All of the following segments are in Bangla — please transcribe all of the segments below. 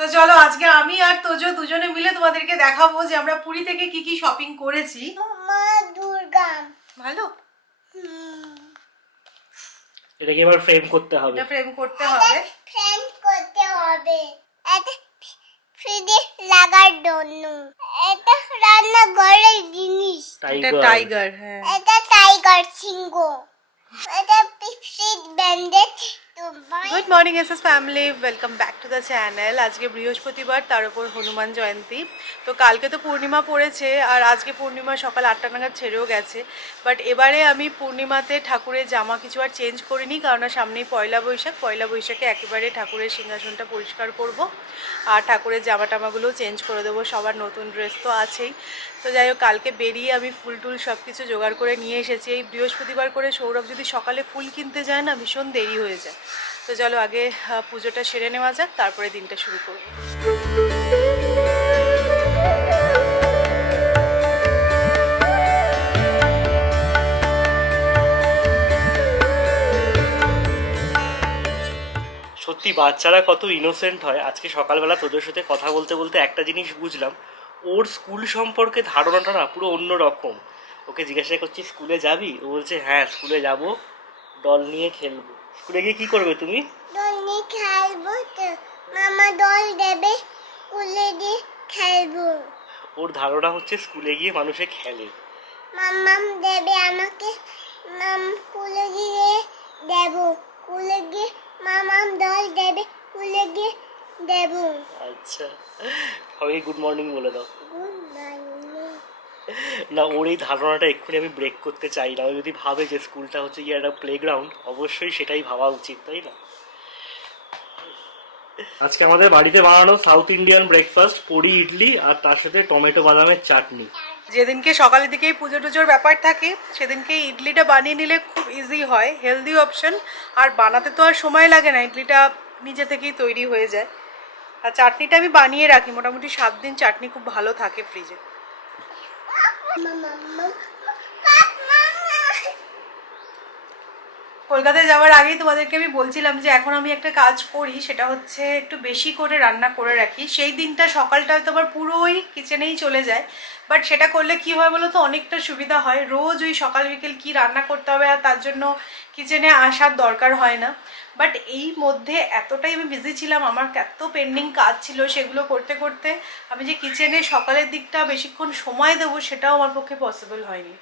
তো চলো আজকে আমি আর তোজো দুজনে মিলে তোমাদেরকে দেখাবো যে আমরা পুরী থেকে কি কি শপিং করেছি। মা দুর্গা ভালো, এটাকে এবার ফ্রেম করতে হবে। এটা ফ্রেম করতে হবে, ফ্রেম করতে হবে। এটা ফ্রিজে লাগার জন্য। এটা রান্না ঘরের জিনিস। এটা টাইগার। হ্যাঁ, এটা টাইগার সিংহ। এটা fridge branded. Good morning SS family, welcome back to the channel. আজকে বৃহস্পতিবার, তার উপর হনুমান জয়ন্তী। তো কালকে তো পূর্ণিমা পড়েছে আর আজকে পূর্ণিমা সকাল 8টা নাগাদ ছেড়েও গেছে। বাট এবারে আমি পূর্ণিমাতে ঠাকুরের জামা কিছু আর চেঞ্জ করিনি, কারণ সামনেই পয়লা বৈশাখে একেবারে ঠাকুরের সিংহাসনটা পরিষ্কার করব আর ঠাকুরের জামা টামাগুলোও চেঞ্জ করে দেবো। সবার নতুন ড্রেস তো আছেই। তো যাই হোক, কালকে বেরিয়ে আমি ফুল টুল সব কিছু জোগাড় করে নিয়ে এসেছি। এই বৃহস্পতিবার করে সৌরভ যদি সকালে ফুল কিনতে যায় না, ভীষণ দেরি হয়ে যায়। তো চলো আগে পুজোটা সেরে নেওয়া যাক, তারপরে দিনটা শুরু করব। সত্যি বাচ্চারা কত ইনোসেন্ট হয়। আজকে সকালবেলা তোদের সাথে কথা বলতে বলতে একটা জিনিস বুঝলাম, ওর স্কুল সম্পর্কে ধারণাটা না পুরো অন্য রকম। ওকে জিজ্ঞাসা করছি স্কুলে যাবি, ও বলছে হ্যাঁ স্কুলে যাব, দল নিয়ে খেলবো। স্কুলে গিয়ে কি করবে তুমি? দল নিয়ে খেলবো তো। মামা দল দেবে, স্কুলে দিয়ে খেলবো। ওর ধারণা হচ্ছে স্কুলে গিয়ে মানুষে খেলে। মামাম দেবে আমাকে, মাম স্কুলে গিয়ে দেবো। স্কুলে গিয়ে মামাম দল দেবে, স্কুলে গিয়ে দেবো। আচ্ছা, সবাই গুড মর্নিং বলে দাও। Good morning. না, ওর এই ধারণাটা এক্ষুনি আমি ব্রেক করতে চাই না। ও যদি ভাবে যে স্কুলটা হচ্ছে গিয়ে একটা প্লেগ্রাউন্ড, অবশ্যই সেটাই ভাবা উচিত, তাই না? আজকে আমাদের বাড়িতে বানানো south Indian breakfast, puri idli আর তার সাথে টমেটো বাদামের চাটনি। যেদিনকে সকালের দিকেই পুজো টুজোর ব্যাপার থাকে, সেদিনকে ইডলিটা বানিয়ে নিলে খুব ইজি হয়, হেলদি অপশন। আর বানাতে তো আর সময় লাগে না, ইডলিটা নিজে থেকেই তৈরি হয়ে যায়। আর চাটনিটা আমি বানিয়ে রাখি, মোটামুটি 7 দিন চাটনি খুব ভালো থাকে ফ্রিজে। কলকাতায় যাওয়ার আগেই তোমাদেরকে আমি বলছিলাম যে এখন আমি একটা কাজ করি, সেটা হচ্ছে একটু বেশি করে রান্না করে রাখি। সেই দিনটা সকালটা হয়তো আবার পুরোই কিচেনেই চলে যায়, বাট সেটা করলে কি হয় বলো তো, অনেকটা সুবিধা হয়। রোজ ওই সকাল বিকেল কি রান্না করতে হবে আর তার জন্য কিচেনে আসার দরকার হয় না। বাট এই মধ্যে এতটাই আমি বিজি ছিলাম, আমার এত পেন্ডিং কাজ ছিল, সেগুলো করতে করতে আমি যে কিচেনে সকালের দিকটা বেশিক্ষণ সময় দেবো সেটাও আমার পক্ষে পসিবল হয়নি।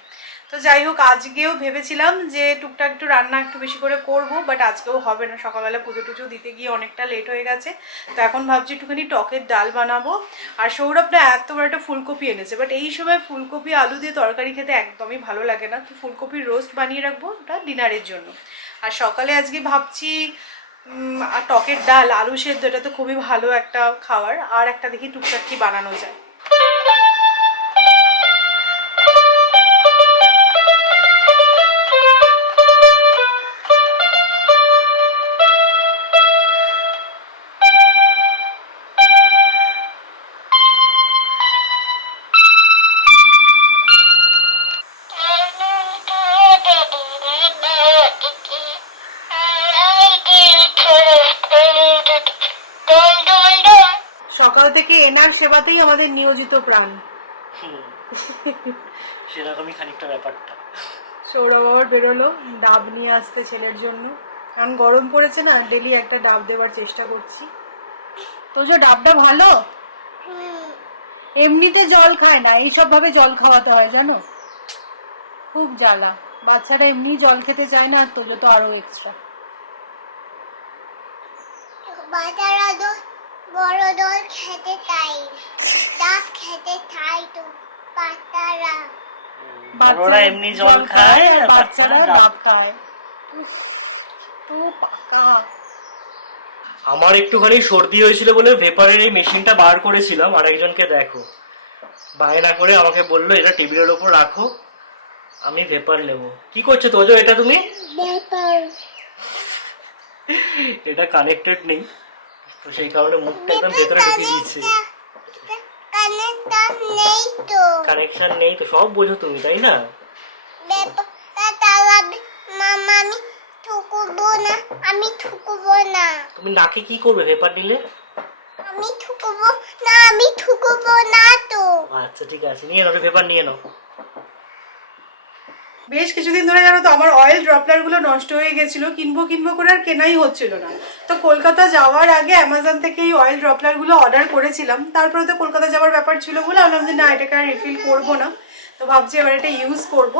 তো যাই হোক, আজকেও ভেবেছিলাম যে টুকটাক একটু রান্না একটু বেশি করে করব, বাট আজকেও হবে না। সকালবেলা পুজো টুজো দিতে গিয়ে অনেকটা লেট হয়ে গেছে। তো এখন ভাবছি একটুখানি টকের ডাল বানাবো। আর সৌরভটা এত বড় একটা ফুলকপি এনেছে, বাট এই সময় ফুলকপি আলু দিয়ে তরকারি খেতে একদমই ভালো লাগে না। তো ফুলকপির রোস্ট বানিয়ে রাখবো ওটা ডিনারের জন্য। আর সকালে আজকে ভাবছি আর টকের ডাল আলু সেদ্ধ, এটা তো খুবই ভালো একটা খাবার। আর একটা দেখি টুকটাক কি বানানো যায়। সকাল থেকে এনার সেবাতেই আমাদের নিয়োজিত প্রাণ। সেরকমই খানিকটা ব্যাপারটা। সৌরভ আবার বেরোলো ডাব নিয়ে আসতে ছেলের জন্য, কারণ গরম পড়েছে না, ডেলি একটা ডাব দেওয়ার চেষ্টা করছি। তো যে ডাবটা ভালো, এমনিতে জল খায় না, এইসব ভাবে জল খাওয়াতে হয় জানো, খুব জ্বালা। বাচ্চারা এমনি জল খেতে চায় না, আর তোজো তো আরো এক্সট্রা। বাচ্চারা তো বড় দল খেতে চাই, ডাব খেতে চাই তো বাচ্চারা। বড়রা এমনি জল খায় আর বাচ্চারা বাচ্চারা ডাব খায়। তো পাকা। আমার একটুখানি সর্দি হয়েছিল বলে ভেপারের এই মেশিনটা বার করেছিলাম। আর একজনকে দেখো বায়না করে আমাকে বললো এটা টেবিলের ওপর রাখো, আমি ভেপার নেবো। কি করছো তোজো এটা তুমি? এটা কানেক্টেড নেই, তো সেই কারণে মুখটা একদম ভেতরে ঢুকে দিয়েছে। কানেকশন নেই তো। কানেকশন নেই তো, সব বোঝো তুমি তাই না? মামা আমি ঠুকবো না, আমি ঠুকবো না। তুমি নাকে কি করবে ভেপার নিলে? আমি ঠুকবো না, আমি ঠুকবো না তো। আচ্ছা ঠিক আছে, নিয়ে নাও পেপার নিয়ে নাও। বেশ কিছুদিন ধরে জানো তো আমার অয়েল ড্রপলারগুলো নষ্ট হয়ে গেছিলো, কিনবো কিনবো করে আর কেনাই হচ্ছিল না। তো কলকাতা যাওয়ার আগে অ্যামাজন থেকে এই অয়েল ড্রপলারগুলো অর্ডার করেছিলাম। তারপরে তো কলকাতা যাওয়ার ব্যাপার ছিল বলে আমি যে না, এটাকে আর রিফিল করবো না। তো ভাবছি এবার এটা ইউজ করব।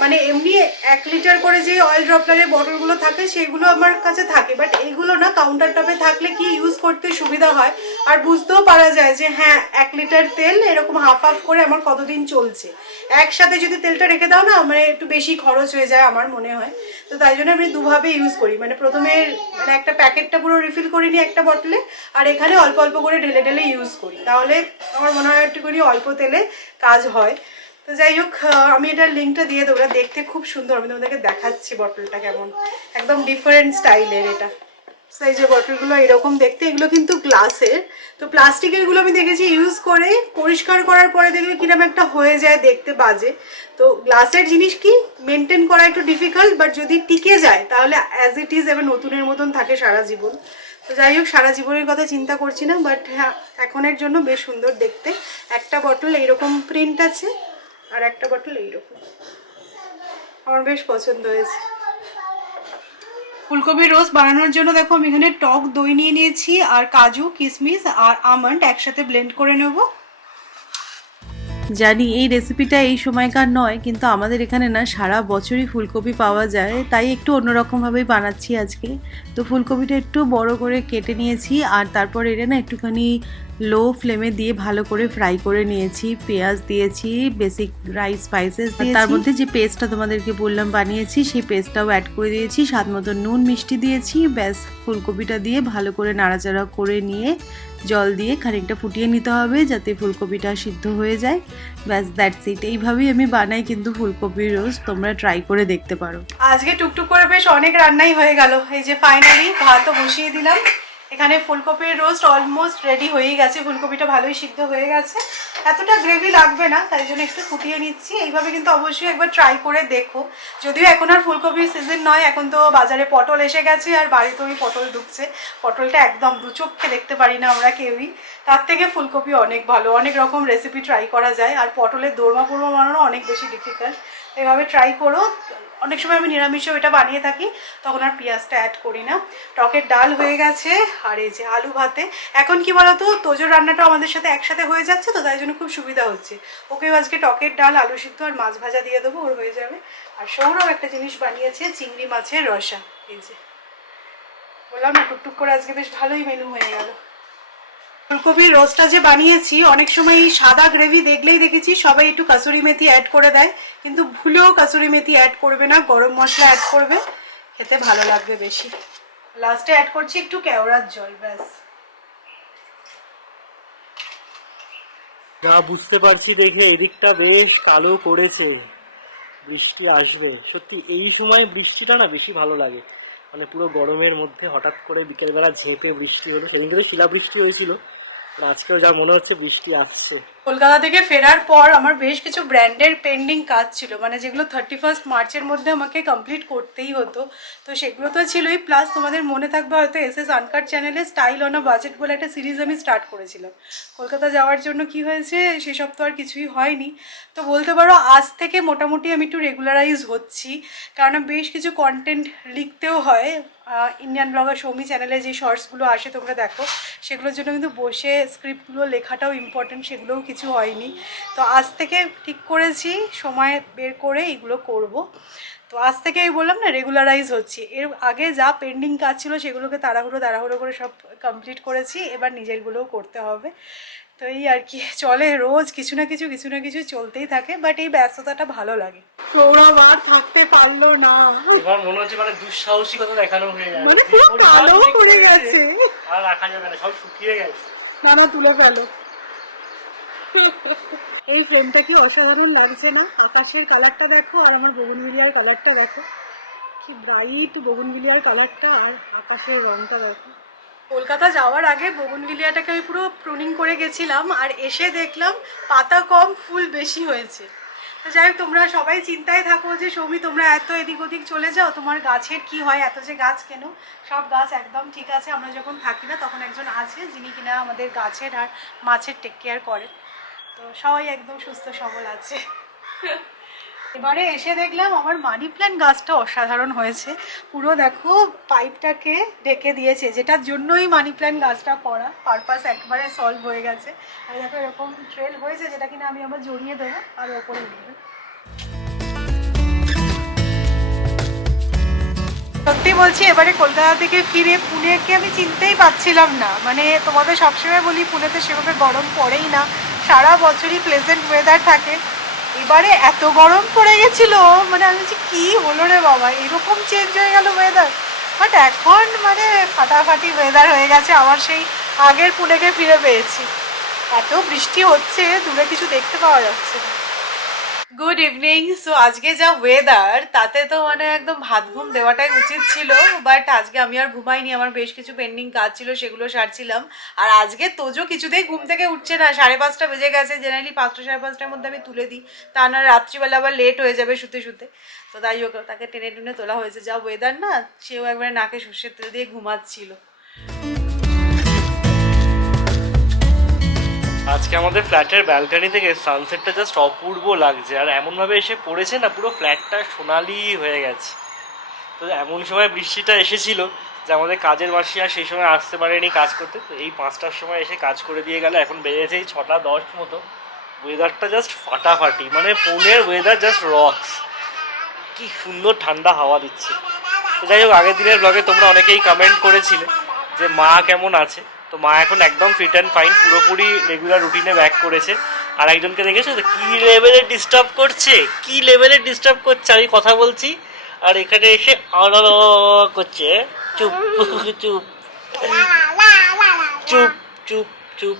মানে এমনি 1 লিটার করে যে অয়েল ড্রপলারের বটলগুলো থাকে সেগুলো আমার কাছে থাকে, বাট এইগুলো না কাউন্টার টপে থাকলে কি ইউজ করতে সুবিধা হয় আর বুঝতেও পারা যায় যে হ্যাঁ 1 লিটার তেল এরকম হাফ হাফ করে আমার কতদিন চলছে। একসাথে যদি তেলটা রেখে দাও না, মানে একটু বেশি খরচ হয়ে যায় আমার মনে হয়। তো তাই জন্য আমি দুভাবে ইউজ করি, মানে প্রথমে মানে একটা প্যাকেটটা পুরো রিফিল করে নিই একটা বটলে, আর এখানে অল্প অল্প করে ঢেলে ঢেলে ইউজ করি। তাহলে আমার মনে হয় একটুখানি অল্প তেলে কাজ হয়। তো যাই হোক, আমি এটার লিঙ্কটা দিয়ে দেবো। দেখতে খুব সুন্দর, আমি তোমাদেরকে দেখাচ্ছি বটলটা কেমন, একদম ডিফারেন্ট স্টাইলের এটা। এই যে বটলগুলো এরকম দেখতে, এগুলো কিন্তু গ্লাসের। তো প্লাস্টিকের গুলো আমি দেখেছি ইউজ করে পরিষ্কার করার পরে দেখবে কিরকম একটা হয়ে যায়, দেখতে বাজে। তো গ্লাসের জিনিস কি মেনটেন করা একটু ডিফিকাল্ট, বাট যদি টিকে যায় তাহলে অ্যাজ ইট ইজ এবার নতুনের মতন থাকে সারা জীবন। তো যাই হোক, সারা জীবনের কথা চিন্তা করছি না, বাট হ্যাঁ এখনের জন্য বেশ সুন্দর দেখতে। একটা বটল এইরকম প্রিন্ট আছে আর একটা বটল এইরকম, আমার বেশ পছন্দ হয়েছে। ফুলকপির রোস্ট বানানোর জন্য দেখো আমি এখানে টক দই নিয়ে নিয়েছি, আর কাজু কিশমিশ আর আমন্ড একসাথে ব্লেন্ড করে নেব। জানি এই রেসিপিটা এই সময়কার নয়, কিন্তু আমাদের এখানে না সারা বছরই ফুলকপি পাওয়া যায়, তাই একটু অন্যরকমভাবেই বানাচ্ছি আজকে। তো ফুলকপিটা একটু বড় করে কেটে নিয়েছি, আর তারপর এটা না একটুখানি লো ফ্লেমে দিয়ে ভালো করে ফ্রাই করে নিয়েছি। পেঁয়াজ দিয়েছি, বেসিক রাইস স্পাইসেস দিয়েছি, তার মধ্যে যে পেস্টটা তোমাদেরকে বললাম বানিয়েছি সেই পেস্টটাও অ্যাড করে দিয়েছি, স্বাদ মতো নুন মিষ্টি দিয়েছি। ব্যাস ফুলকপিটা দিয়ে ভালো করে নাড়াচাড়া করে নিয়ে জল দিয়ে খানিকটা ফুটিয়ে নিতে হবে যাতে ফুলকপিটা সিদ্ধ হয়ে যায়। ব্যাস দ্যাটস ইট। এইভাবেই আমি বানাই কিন্তু ফুলকপির রোস্ট, তোমরা ট্রাই করে দেখতে পারো। আজকে টুকটুক করে বেশ অনেক রান্নাই হয়ে গেল। এই যে ফাইনালি ভাতও বসিয়ে দিলাম। এখানে ফুলকপির রোস্ট অলমোস্ট রেডি হয়েই গেছে, ফুলকপিটা ভালোই সিদ্ধ হয়ে গেছে। এতটা গ্রেভি লাগবে না, তাই জন্য একটু ফুটিয়ে নিচ্ছি। এইভাবে কিন্তু অবশ্যই একবার ট্রাই করে দেখো। যদিও এখন আর ফুলকপির সিজন নয়, এখন তো বাজারে পটল এসে গেছে আর বাড়িতেও পটল ঢুকছে। পটলটা একদম দু চোখে দেখতে পারি না আমরা কেউই, তার থেকে ফুলকপি অনেক ভালো। অনেক রকম রেসিপি ট্রাই করা যায়, আর পটলের দোরমা ফোরমা বানানো অনেক বেশি ডিফিকাল্ট। এভাবে ট্রাই করো। অনেক সময় আমি নিরামিষও এটা বানিয়ে থাকি, তখন আর পেঁয়াজটা অ্যাড করি না। টকের ডাল হয়ে গেছে, আর এই যে আলু ভাতে। এখন কি বলতো, তোজোর রান্নাটা আমাদের সাথে একসাথে হয়ে যাচ্ছে, তো তাই জন্য খুব সুবিধা হচ্ছে। ওকেও আজকে টকের ডাল, আলু সিদ্ধ আর মাছ ভাজা দিয়ে দেবো, ওর হয়ে যাবে। আর সৌরভ একটা জিনিস বানিয়েছে, চিংড়ি মাছের রসা। এই যে বললাম না, টুকটুক করে আজকে বেশ ভালোই মেনু হয়ে গেল। ফুলকপির রোস্টটা যে বানিয়েছি, অনেক সময় এই সাদা গ্রেভি দেখলেই দেখেছি সবাই একটু কাসুরি মেথি অ্যাড করে দেয়, কিন্তু ভুলেও কাসুরি মেথি অ্যাড করবে না, গরম মশলা অ্যাড করবে, খেতে ভালো লাগবে বেশি। লাস্টে অ্যাড করছি একটু কেওড়ার জল, ব্যাস। যা বুঝতে পারছি দেখে এদিকটা বেশ কালো করেছে, বৃষ্টি আসবে। সত্যি এই সময় বৃষ্টিটা না বেশি ভালো লাগে, মানে পুরো গরমের মধ্যে হঠাৎ করে বিকেলবেলা ঝেঁপে বৃষ্টি হলো। সেদিন থেকে শিলাবৃষ্টি হয়েছিল, আজকেও যা মনে হচ্ছে বৃষ্টি আসছে। কলকাতা থেকে ফেরার পর আমার বেশ কিছু ব্র্যান্ডের পেন্ডিং কাজ ছিল, মানে যেগুলো 31 মার্চের মধ্যে আমাকে কমপ্লিট করতেই হতো। তো সেগুলো তো ছিলই, প্লাস তোমাদের মনে থাকবে হয়তো এসএস আনকাট চ্যানেলে স্টাইল অন আ বাজেট বলে একটা সিরিজ আমি স্টার্ট করেছিলাম। কলকাতা যাওয়ার জন্য কি হয়েছে, সেসব তো আর কিছুই হয়নি। তো বলতে পারো আজ থেকে মোটামুটি আমি একটু রেগুলারাইজ হচ্ছি, কারণ বেশ কিছু কন্টেন্ট লিখতেও হয়। ইন্ডিয়ান ব্লগার সৌমি চ্যানেলে যে শর্টসগুলো আসে তোমরা দেখো, সেগুলোর জন্য কিন্তু বসে স্ক্রিপ্টগুলো লেখাটাও ইম্পর্টেন্ট, সেগুলোও কিছু হয়নি। তো আজ থেকে ঠিক করেছি সময় বের করে এগুলো করব। তো আজ থেকে আমি বললাম না রেগুলারাইজ হচ্ছি। এর আগে যা পেন্ডিং কাজ ছিল সেগুলোকে তাড়াহুড়ো করে সব কমপ্লিট করেছি, এবার নিজেরগুলোও করতে হবে। তো এই আর কি, চলে রোজ কিছু না কিছু চলতেই থাকে, বাট এই ব্যস্ততাটা ভালো লাগে। সৌরভ আর থাকতে পারলো না, এবার মনে হচ্ছে মানে দুঃসাহসিকতা দেখানো হয়ে যাবে, মানে পুরো কালো পড়ে গেছে, আর রাখা যাবে না, সব শুকিয়ে গেছে। না তুলে ফেলো। এই ফ্রেমটা কি অসাধারণ লাগছে না? আকাশের কালারটা দেখো আর আমার বগুনভিলিয়ার কালারটা দেখো, কি ব্রাইট বগুনভিলিয়ার কালারটা, আর আকাশের রংটা দেখো। কলকাতা যাওয়ার আগে বগুনভিলিয়াটাকে আমি পুরো প্রুনিং করে গেছিলাম, আর এসে দেখলাম পাতা কম ফুল বেশি হয়েছে। তো যাই হোক, তোমরা সবাই চিন্তায় থাকো যে সৌমি তোমরা এত এদিক ওদিক চলে যাও, তোমার গাছের কি হয়, এত যে গাছ কেন। সব গাছ একদম ঠিক আছে। আমরা যখন থাকি না তখন একজন আছে যিনি কিনা আমাদের গাছের আর মাছের টেক কেয়ার করে। তো সবাই একদম সুস্থ সবল আছে। এবারে এসে দেখলাম আমার মানি প্ল্যান্ট গাছটা অসাধারণ হয়েছে। পুরো দেখো পাইপটাকে ঢেকে দিয়েছে, যেটার জন্যই মানি প্ল্যান্ট গাছটা করা, পারপাস একবারে সলভ হয়ে গেছে। আর দেখো এরকম ট্রেল হয়েছে, যেটা কিনা আমি আবার জড়িয়ে দেবো আর ওপরে উঠবে। সত্যি বলছি, এবারে কলকাতা থেকে ফিরে পুনেকে আমি চিনতেই পারছিলাম না। মানে তোমাদের সবসময় বলি পুনেতে সেভাবে গরম পড়েই না, সারা বছরই প্লেজেন্ট ওয়েদার থাকে। এবারে এত গরম পড়ে গেছিলো, মানে আমি বলছি কী হলো রে বাবা, এরকম চেঞ্জ হয়ে গেল ওয়েদার। বাট এখন মানে ফাটাফাটি ওয়েদার হয়ে গেছে, আবার সেই আগের পুনেকে ফিরে পেয়েছি। এত বৃষ্টি হচ্ছে, দূরে কিছু দেখতে পাওয়া যাচ্ছে না। Good evening. সো আজকে যা ওয়েদার, তাতে তো মানে একদম ভাত ঘুম দেওয়াটাই উচিত ছিল, বাট আজকে আমি আর ঘুমাইনি। আমার বেশ কিছু পেন্ডিং কাজ ছিল, সেগুলো সারছিলাম। আর আজকে তোজো কিছুতেই ঘুম থেকে উঠছে না, 5:30 বেজে গেছে। জেনারেলি 5টা 5:30টার মধ্যে আমি তুলে দিই, তা না রাত্রিবেলা আবার লেট হয়ে যাবে শুতে শুতে। তো তাই হোক, তাকে টেনে টেনে তোলা হয়েছে। যা ওয়েদার না, সেও একবারে নাকে সর্ষের তেল দিয়ে ঘুমাচ্ছিল। আজকে আমাদের ফ্ল্যাটের ব্যালকনি থেকে সানসেটটা জাস্ট অপূর্ব লাগছে, আর এমনভাবে এসে পড়েছে না, পুরো ফ্ল্যাটটা সোনালি হয়ে গেছে। তো এমন সময় বৃষ্টিটা এসেছিল যে আমাদের কাজের মাসি আর সেই সময় আসতে পারেনি কাজ করতে, তো এই 5টার সময় এসে কাজ করে দিয়ে গেল। এখন বেজেছে এই 6টা 10 মতো। ওয়েদারটা জাস্ট ফাটাফাটি, মানে পুনের ওয়েদার জাস্ট রক্স। কি সুন্দর ঠান্ডা হাওয়া দিচ্ছে। তো যাই হোক, আগের দিনের ব্লগে তোমরা অনেকেই কমেন্ট করেছিলে যে মা কেমন আছে। তো মা এখন একদম ফিট অ্যান্ড ফাইন, পুরোপুরি রেগুলার রুটিনে ব্যাক করেছে। আর একজনকে দেখেছো তো কি লেভেলের ডিস্টার্ব করছে, কি লেভেলের ডিস্টার্ব করছে। আমি কথা বলছি আর এখানে এসে করছে। চুপ চুপ চুপ চুপ চুপ।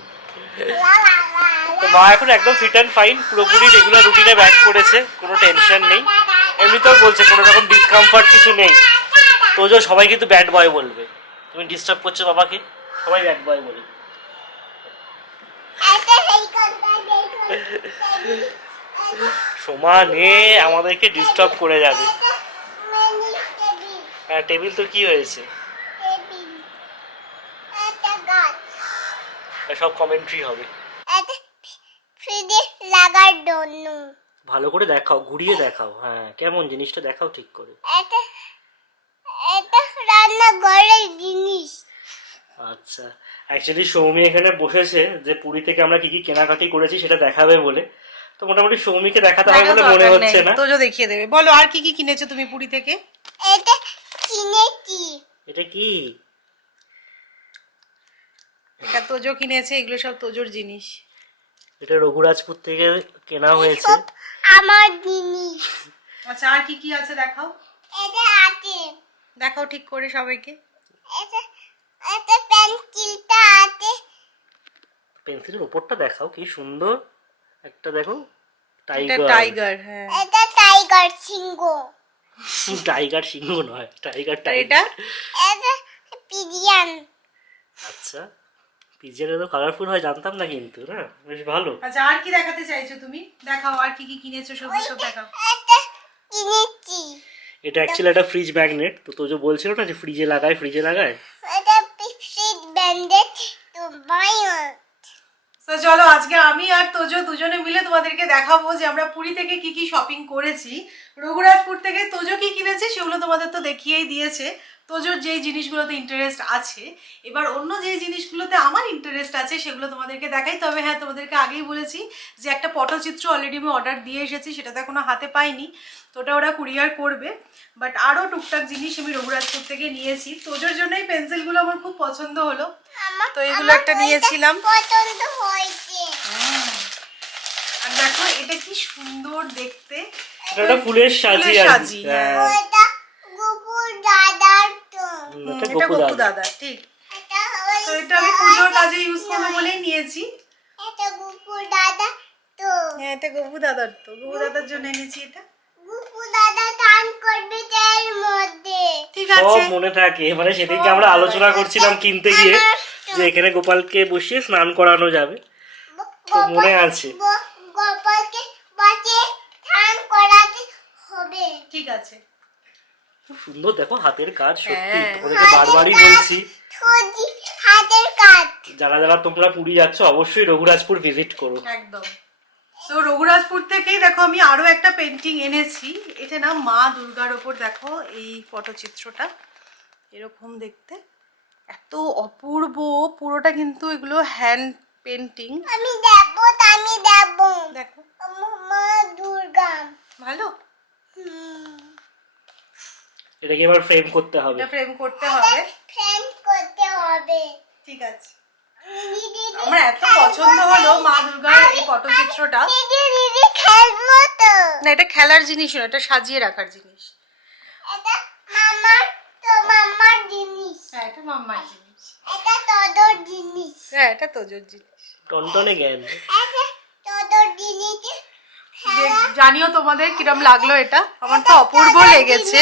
তো মা এখন একদম ফিট অ্যান্ড ফাইন, পুরোপুরি রেগুলার রুটিনে ব্যাক করেছে, কোনো টেনশন নেই। এমনিতেও বলছে কোনো রকম ডিসকমফর্ট কিছু নেই। তো যে সবাই কিন্তু ব্যাড বয় বলবে, তুমি ডিস্টার্ব করছো বাবাকে, সবাই ব্যাড বয় বলবে। সমানে আমাদেরকে ডিস্টার্ব করে যাবে। হ্যাঁ, টেবিল তো কি হয়েছে, সব কমেন্ট্রি হবে। ভালো করে দেখাও, ঘুরিয়ে দেখাও। হ্যাঁ, কেমন জিনিসটা দেখাও ঠিক করে। আচ্ছা, অ্যাকচুয়ালি সৌমি এখানে বসেছে যে পুরী থেকে আমরা কি কি কেনাকাটি করেছি সেটা দেখাবে বলে। তো মোটামুটি সৌমিকে দেখাতে হবে বলে মনে হচ্ছে না। তোজো দেখিয়ে দেবে। বলো আর কি কি কিনেছো তুমি পুরী থেকে? এটা কিনেছি। এটা কি? এটা তোজো কিনেছে, এগুলো সব তোজোর জিনিস। এটা রঘুরাজপুর থেকে কেনা হয়েছে। আমার জিনিস। আচ্ছা, আর কি কি আছে দেখাও। এটা আছে। দেখাও ঠিক করে সবাইকে। এটা এটা পেন্সিলটা আছে। পেন্সিলের উপরটা দেখাও, কি সুন্দর একটা দেখো। এটা টাইগার। টাইগার, হ্যাঁ। এটা টাইগার সিংহ। টাইগার সিংহ নয়, টাইগার আর টাইগার। এটা এটা পিজিয়ান। আচ্ছা, পিজিয়ানের তো কালারফুল হয় জানতাম না কিন্তু, না বেশ ভালো। আচ্ছা, আর কি দেখাতে চাইছো তুমি? দেখাও আর কি কি কিনেছো, সব সব দেখাও। এটা কিনেছি। এটা অ্যাকচুয়ালি একটা ফ্রিজ ম্যাগনেট। তো তোজো বলছিল না যে ফ্রিজে লাগায়, ফ্রিজে লাগায়। এটা পিপসিট ব্যান্ডেড টু বাই। তো চলো, আজকে আমি আর তোজো দুজনে মিলে তোমাদেরকে দেখাবো যে আমরা পুরী থেকে কি কি শপিং করেছি। রঘুরাজপুর থেকে তোজো কি কিনেছে সেগুলো তোমাদের তো দেখিয়েই দিয়েছে। তোজোর যেই জিনিসগুলোতে ইন্টারেস্ট আছে, এবার অন্য যেই জিনিসগুলোতে আমার ইন্টারেস্ট আছে সেগুলো তোমাদেরকে দেখাই। তবে হ্যাঁ, তোমাদেরকে আগেই বলেছি যে একটা পটচিত্র অলরেডি আমি অর্ডার দিয়ে এসেছি, সেটা তো এখনো হাতে পাইনি, তো ওটা ওরা কুরিয়ার করবে। বাট আরও টুকটাক জিনিস আমি রঘুরাজপুর থেকে নিয়েছি। তোজোর জন্য এই পেন্সিলগুলো আমার খুব পছন্দ হলো, তো এগুলো একটা নিয়েছিলাম। পছন্দ হয়েছে। আর দেখো এটা কি সুন্দর দেখতে, এটা ফুলের সাজি আর সাজি, হ্যাঁ। ওটা গুপুর দাদার তো। এটা এটা গোপু গপু দাদা। দাদা, ঠিক। এটা তো এটা আমি পুজোর কাজে ইউজ করবো বলেই নিয়েছি। এটা গুপুর দাদা তো। হ্যাঁ, এটা গপু দাদার, তো গপু দাদার জন্য এনেছি এটা। গুপুর দাদা টান করবে এর মধ্যে। ঠিক সব আছে, মনে থাকে। মানে সেদিনকে আমরা আলোচনা করছিলাম কিনতে গিয়ে যে এখানে গোপালকে বসিয়ে স্নান করানো যাবে, তো মনে আছে। গোপালকে বাঁচে ফ্যান করাতে হবে। ঠিক আছে। খুব সুন্দর দেখো হাতের কাজ সত্যি, হ্যাঁ। তোমাদেরকে বারবারই বলছি ছুটি হাতের কাজ। যারা যারা তোমরা পুরী যাচ্ছ অবশ্যই রঘুরাজপুর ভিজিট করো। একদম। তো রঘুরাজপুর থেকেই দেখো আমি আরো একটা পেন্টিং এনেছি। এটা না মা দুর্গার ওপর দেখো এই পটচিত্রটা এরকম দেখতে, এত অপূর্ব, পুরোটা কিন্তু এগুলো হ্যান্ড পেন্টিং। আমি দেবো, আমি দেবো। দেখো মা দুর্গা। ভালো, এটাকে এবার ফ্রেম করতে হবে। এটা ফ্রেম করতে হবে। ফ্রেম করতে হবে। ঠিক আছে। আমার এত পছন্দ হলো মা দুর্গার এই পটচিত্রটা। দিদি খেলবো তো। না এটা খেলার জিনিস নয়, এটা সাজিয়ে রাখার জিনিস। এটা মামার, তো মামার জিনিস। হ্যাঁ এটা মাম্মার জিনিস। এটা তোদের জিনিস। হ্যাঁ এটা তোজোর জিনিস। টনটনে জ্ঞান। এটা তোদের জিনিস। জানিও তোমাদের কিরম লাগলো এটা, আমার তো অপূর্ব লেগেছে।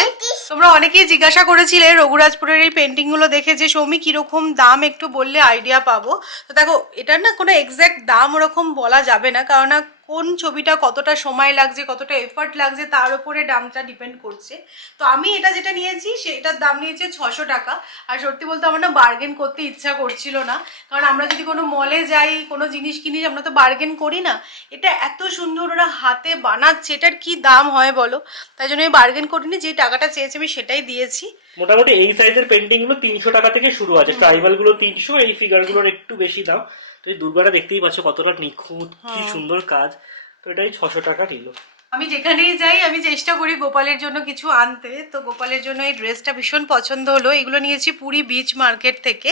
তোমরা অনেকেই জিজ্ঞাসা করেছিলে রঘুরাজপুরের এই পেন্টিং গুলো দেখে যে সৌমি কিরকম দাম একটু বললে আইডিয়া পাবো। তো দেখো এটার না কোনো এক্স্যাক্ট দাম ওরকম বলা যাবে না, কারণ কোন ছবিটা কতটা সময় লাগছে, কতটা এফর্ট লাগছে তার উপরে দামটা ডিপেন্ড করছে। তো আমি এটা যেটা নিয়েছি সেটার দাম নিয়েছে 600 টাকা। আর সত্যি বলতে আমার না বার্গেন করতে ইচ্ছা করছিল না, কারণ আমরা যদি কোনো মলে যাই কোনো জিনিস কিনি আমরা তো বার্গেন করি না। এটা এত সুন্দর ওরা হাতে বানাচ্ছে, এটার কি দাম হয় বলো, তাই জন্য আমি বার্গেন করিনি, যে টাকাটা চেয়েছি আমি সেটাই দিয়েছি। মোটামুটি এই সাইজের পেন্টিং গুলো 300 টাকা থেকে শুরু আছে, ট্রাইবাল গুলো 300, এই ফিগার গুলোর একটু বেশি দাম। তো এই দুর্গাটা দেখতেই পাচ্ছ কতটা নিখুঁত, কি সুন্দর কাজ। তো এটাই 600 টাকা নিল। আমি যেখানেই যাই আমি চেষ্টা করি গোপালের জন্য কিছু আনতে। তো গোপালের জন্য এই ড্রেসটা ভীষণ পছন্দ হলো। এগুলো নিয়েছি পুরী বিচ মার্কেট থেকে।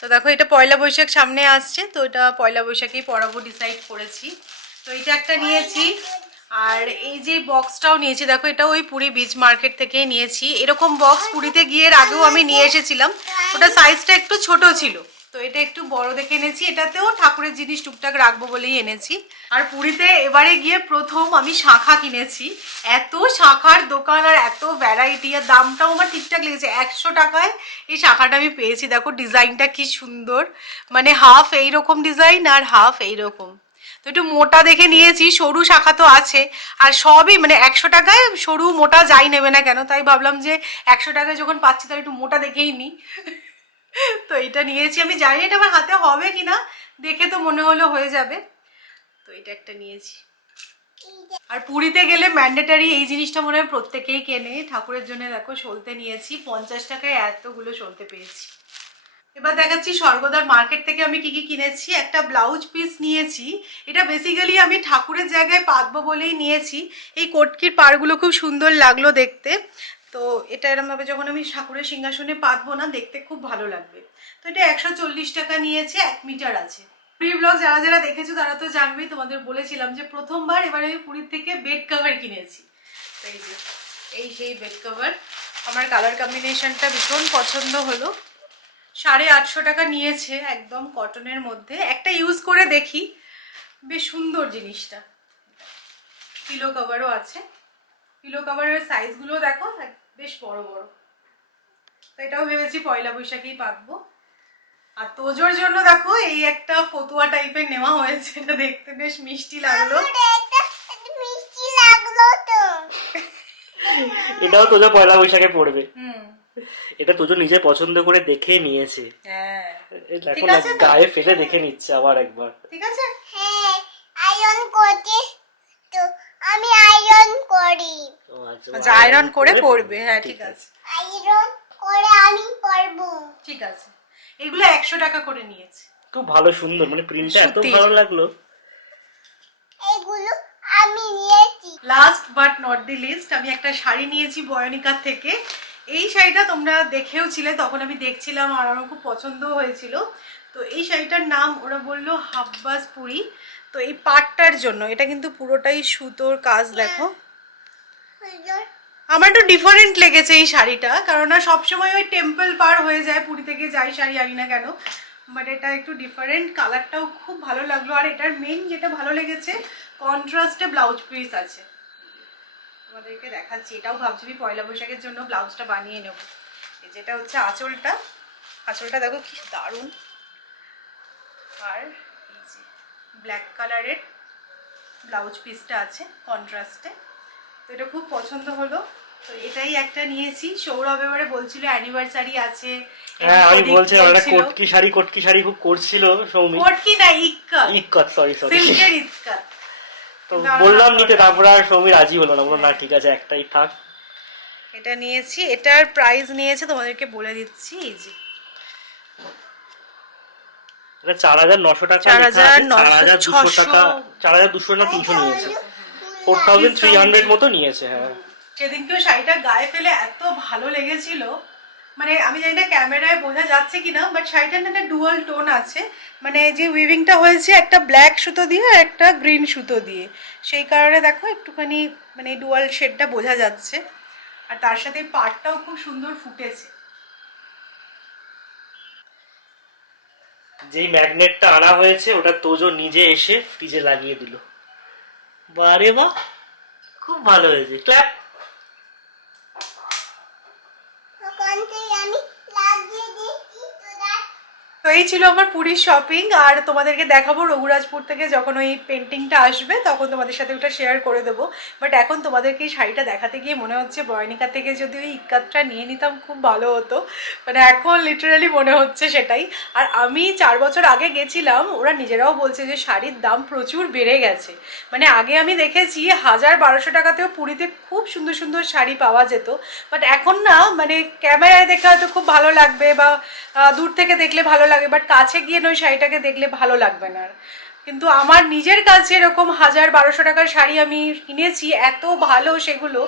তো দেখো এটা পয়লা বৈশাখ সামনে আসছে, তো এটা পয়লা বৈশাখেই পরাবো ডিসাইড করেছি। তো এটা একটা নিয়েছি, আর এই যে বক্সটাও নিয়েছি দেখো, এটা ওই পুরী বিচ মার্কেট থেকেই নিয়েছি। এরকম বক্স পুরীতে গিয়ে এর আগেও আমি নিয়ে এসেছিলাম, ওটা সাইজটা একটু ছোট ছিল, তো এটা একটু বড় দেখে এনেছি। এটাতেও ঠাকুরের জিনিস টুকটাক রাখবো বলেই এনেছি। আর পুরীতে এবারে গিয়ে প্রথম আমি শাঁখা কিনেছি। এত শাঁখার দোকান আর এত ভ্যারাইটি, আর দামটাও আমার ঠিকঠাক লেগেছে। 100 টাকায় এই শাঁখাটা আমি পেয়েছি। দেখো ডিজাইনটা কি সুন্দর, মানে হাফ এইরকম ডিজাইন আর হাফ এইরকম। তো একটু মোটা দেখে নিয়েছি, সরু শাখা তো আছে, আর সবই মানে 100 টাকায় সরু মোটা যাই নেবে না কেন, তাই ভাবলাম যে 100 টাকায় যখন পাচ্ছি তাহলে একটু মোটা দেখেই নিই। তো এটা নিয়েছি, আমি জানি এটা আমার হাতে হবে কিনা, দেখে তো মনে হলো হয়ে যাবে। তো এটা একটা নিয়েছি। আর পুরীতে গেলে ম্যান্ডেটারি এই জিনিসটা মনে হয় প্রত্যেকেই কেনে। ঠাকুরের জন্য দেখো সলতে নিয়েছি, 50 টাকায় এতগুলো সলতে পেয়েছি। এবার দেখাচ্ছি স্বর্গদ্বার মার্কেট থেকে আমি কি কি কিনেছি। একটা ব্লাউজ পিস নিয়েছি, এটা বেসিক্যালি আমি ঠাকুরের জায়গায় পাতবো বলেই নিয়েছি। এই কটকির পাড়গুলো খুব সুন্দর লাগলো দেখতে, তো এটা এরমভাবে যখন আমি ঠাকুরের সিংহাসনে পাতবো না, দেখতে খুব ভালো লাগবে। তো এটা 140 টাকা নিয়েছে, 1 মিটার আছে। প্রি ব্লগ যারা যারা দেখেছো তারা তো জানবেই, তোমাদের বলেছিলাম যে প্রথমবার এবার আমি পুরীর থেকে বেড কভার কিনেছি। তো এই যে এই সেই বেড কভার, আমার কালার কম্বিনেশনটা ভীষণ পছন্দ হলো। 850 টাকা নিয়েছে, একদম কটনের মধ্যে। একটা ইউজ করে দেখি, বেশ সুন্দর জিনিসটা। পিলো কভারও আছে, পিলো কভারের সাইজগুলো দেখো বেশ বড় বড়। তো এটাও ভেবেছি পয়লা বৈশাখেই পাতবো। আর তোজোর জন্য দেখো এই একটা ফতুয়া টাইপের নেওয়া হয়েছে, এটা দেখতে বেশ মিষ্টি লাগলো। মিষ্টি লাগলো তো। এটাও তোজো পয়লা বৈশাখে পড়বে। হুম, এটা তোজো নিজে পছন্দ করে দেখে নিয়েছে। হ্যাঁ দেখো না গায়ে ফেলে দেখে নিচ্ছে আবার একবার। ঠিক আছে। হ্যাঁ আয়রন করতে, তো আমি আয়রন করি। আচ্ছা আয়রন করে পরবে, হ্যাঁ ঠিক আছে। আয়রন করে আমি পরবো। ঠিক আছে, এগুলো 100 টাকা করে নিয়েছে। খুব ভালো সুন্দর, মানে প্রিন্টটা এত সত্যি। ভালো লাগলো। এগুলো আমি নিয়েছি। Last but not the list, আমি একটা শাড়ি নিয়েছি বয়নিকার থেকে। এই শাড়িটা তোমরা দেখেও ছিলে, তখন আমি দেখছিলাম আর আমার খুব পছন্দ হয়েছিল। তো এই শাড়িটার নাম ওরা বললো হাব্বাস পুরি। তো এই পাটটার জন্য, এটা কিন্তু পুরোটাই সুতোর কাজ দেখো। আমার একটু ডিফারেন্ট লেগেছে এই শাড়িটা, কারণ সবসময় ওই টেম্পল পার হয়ে যায় পুরী থেকে যাই শাড়ি আনি না কেন, বাট এটা একটু ডিফারেন্ট, কালারটাও খুব ভালো লাগলো। আর এটার মেইন যেটা ভালো লেগেছে, কন্ট্রাস্টে ব্লাউজ পিস আছে। তোমাদেরকে দেখাচ্ছি, এটাও ভাবছি আমি পয়লা বৈশাখের জন্য ব্লাউজটা বানিয়ে নেব। এই যেটা হচ্ছে আঁচলটা, আঁচলটা দেখো কি দারুণ। আর এই যে ব্ল্যাক কালারের ব্লাউজ পিসটা আছে কন্ট্রাস্টে, তো এটা খুব পছন্দ হলো। তো এটাই একটা নিয়েছি। সৌরভ এবারে বলছিল অ্যানিভার্সারি আছে, হ্যাঁ আমি এদিক বলছিলাম একটা বলছিল। কটকি শাড়ি খুব করছিল সৌমি। কটকি না, ইক্কাত, ইক্কত, সরি সিল্কের ইক্কাত। তো বললাম নিতে, তারপরে আর সৌমি রাজি হলো না, বললাম না ঠিক আছে একটাই থাক। এটা নিয়েছি, এটার প্রাইস নিয়েছে তোমাদেরকে বলে দিচ্ছি, এই যে এটা 4,900 টাকা, 4,200 টাকা, 4,200 না 300 নিয়েছে, 4,300 মতো নিয়েছে। হ্যাঁ সেদিনকেও শাড়িটা গায়ে ফেলে এত ভালো লেগেছিল, মানে আমি জানি না ক্যামেরায় বোঝা যাচ্ছে কিনা, বাট শাড়িটার না একটা ডুয়াল টোন আছে, মানে যে উইভিংটা হয়েছে একটা ব্ল্যাক সুতো দিয়ে আর একটা গ্রিন সুতো দিয়ে, সেই কারণে দেখো একটুখানি মানে ডুয়াল শেডটা বোঝা যাচ্ছে। আর তার সাথে পাড়টাও খুব সুন্দর ফুটেছে। যেই ম্যাগনেটটা আনা হয়েছে ওটা তোজো নিজে এসে ফ্রিজে লাগিয়ে দিল। বারে বাহ, খুব ভালো হয়েছে, ক্ল্যাপ। ওখান থেকে আমি লাগিয়ে দিচ্ছি তোরা। তো এই ছিল আমার পুরীর শপিং, আর তোমাদেরকে দেখাবো রঘুরাজপুর থেকে যখন ওই পেন্টিংটা আসবে তখন তোমাদের সাথে ওটা শেয়ার করে দেবো। বাট এখন তোমাদেরকে এই শাড়িটা দেখাতে গিয়ে মনে হচ্ছে বয়নিকা থেকে যদি ওই ইক্কাতটা নিয়ে নিতাম খুব ভালো হতো, মানে এখন লিটারালি মনে হচ্ছে সেটাই। আর আমি 4 বছর আগে গেছিলাম, ওরা নিজেরাও বলছে যে শাড়ির দাম প্রচুর বেড়ে গেছে। মানে আগে আমি দেখেছি 1,000-1,200 টাকাতেও পুরীতে খুব সুন্দর সুন্দর শাড়ি পাওয়া যেত, বাট এখন না মানে ক্যামেরায় দেখে হয়তো খুব ভালো লাগবে বা দূর থেকে দেখলে ভালো লাগে, বাট কাছে গিয়ে ওই শাড়িটাকে দেখলে ভালো লাগবে না। কিন্তু আমার নিজের কাছে এরকম 1,000-1,200 টাকার শাড়ি আমি কিনেছি, এত ভালো সেগুলো,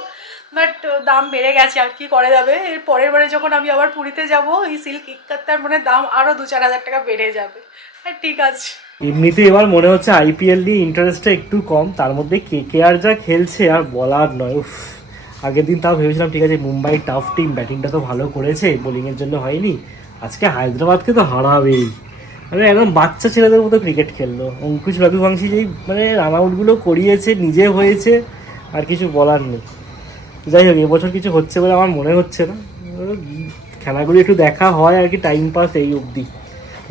বাট দাম বেড়ে গেছে, আর কি করা যাবে। এর পরের বারে যখন আমি আবার পুরীতে যাব এই সিল্ক ইক্কাতটার মানে দাম আরও 2-4 হাজার টাকা বেড়ে যাবে। আর ঠিক আছে, এমনিতে এবার মনে হচ্ছে আইপিএল নিয়ে ইন্টারেস্টটা একটু কম, তার মধ্যে কেকেআর যা খেলছে আর বলার নয়। উফ, আগের দিন তাও ভেবেছিলাম ঠিক আছে মুম্বাই টাফ টিম, ব্যাটিংটা তো ভালো করেছে, বোলিংয়ের জন্য হয়নি, আজকে হায়দ্রাবাদকে তো হারাবেই। মানে একদম বাচ্চা ছেলেদের মতো ক্রিকেট খেললো। অঙ্কুশ রঘুবংশী যেই মানে রান আউটগুলো করিয়েছে, নিজে হয়েছে, আর কিছু বলার নেই। যাই হোক এবছর কিছু হচ্ছে বলে আমার মনে হচ্ছে না, খেলাগুলো একটু দেখা হয় আর কি, টাইম পাস এই অবধি।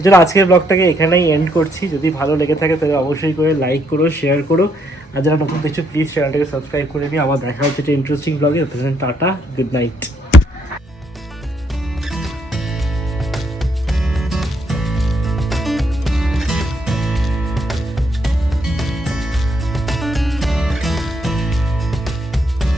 চলো আজকের ব্লগটাকে এখানেই এন্ড করছি। যদি ভালো লেগে থাকে তাহলে অবশ্যই করে লাইক করো, শেয়ার করো, আর যারা নতুন দেখছো প্লিজ চ্যানেলটাকে সাবস্ক্রাইব করে নিও। আবার দেখা হচ্ছে একটা ইন্টারেস্টিং ব্লগে। Tata, good night.